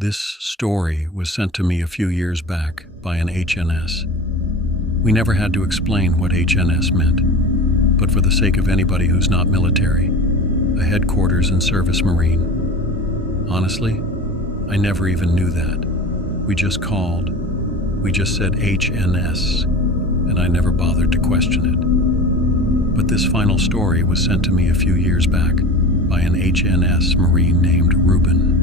This story was sent to me a few years back by an HNS. We never had to explain what HNS meant, but for the sake of anybody who's not military, a headquarters and service Marine. Honestly, I never even knew that. We just said HNS, and I never bothered to question it. But this final story was sent to me a few years back by an HNS Marine named Reuben.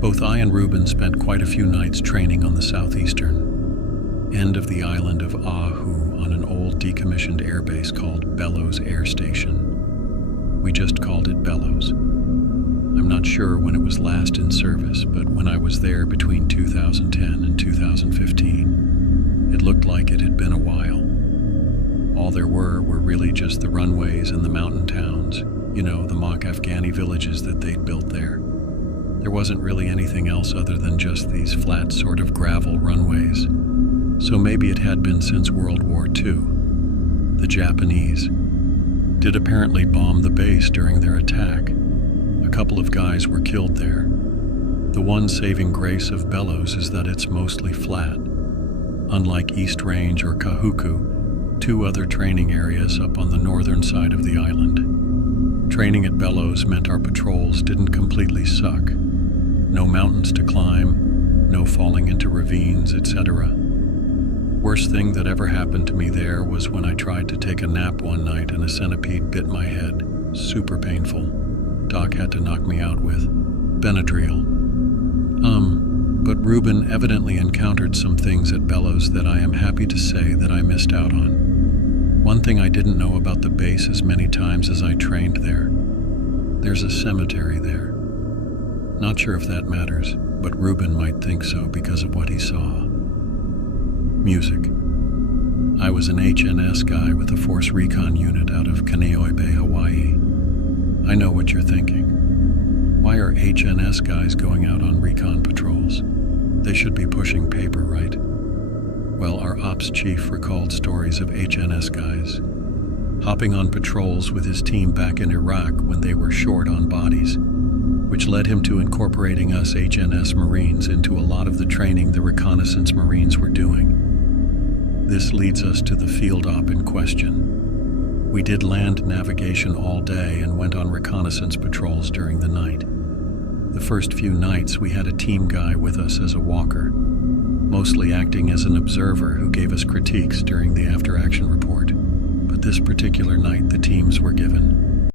Both I and Reuben spent quite a few nights training on the southeastern end of the island of Oʻahu on an old decommissioned airbase called Bellows Air Station. We just called it Bellows. I'm not sure when it was last in service, but when I was there between 2010 and 2015, it looked like it had been a while. All there were really just the runways and the mountain towns, the mock Afghani villages that they'd built there. There wasn't really anything else other than just these flat sort of gravel runways. So maybe it had been since World War II. The Japanese did apparently bomb the base during their attack. A couple of guys were killed there. The one saving grace of Bellows is that it's mostly flat. Unlike East Range or Kahuku, two other training areas up on the northern side of the island. Training at Bellows meant our patrols didn't completely suck. No mountains to climb, no falling into ravines, etc. Worst thing that ever happened to me there was when I tried to take a nap one night and a centipede bit my head. Super painful. Doc had to knock me out with Benadryl. But Reuben evidently encountered some things at Bellows that I am happy to say that I missed out on. One thing I didn't know about the base as many times as I trained there. There's a cemetery there. Not sure if that matters, but Reuben might think so because of what he saw. Music. I was an HNS guy with a Force Recon unit out of Kaneohe Bay, Hawaii. I know what you're thinking. Why are HNS guys going out on recon patrols? They should be pushing paper, right? Well, our ops chief recalled stories of HNS guys hopping on patrols with his team back in Iraq when they were short on bodies, which led him to incorporating us HNS Marines into a lot of the training the reconnaissance Marines were doing. This leads us to the field op in question. We did land navigation all day and went on reconnaissance patrols during the night. The first few nights we had a team guy with us as a walker, mostly acting as an observer who gave us critiques during the after-action report. But this particular night the teams were given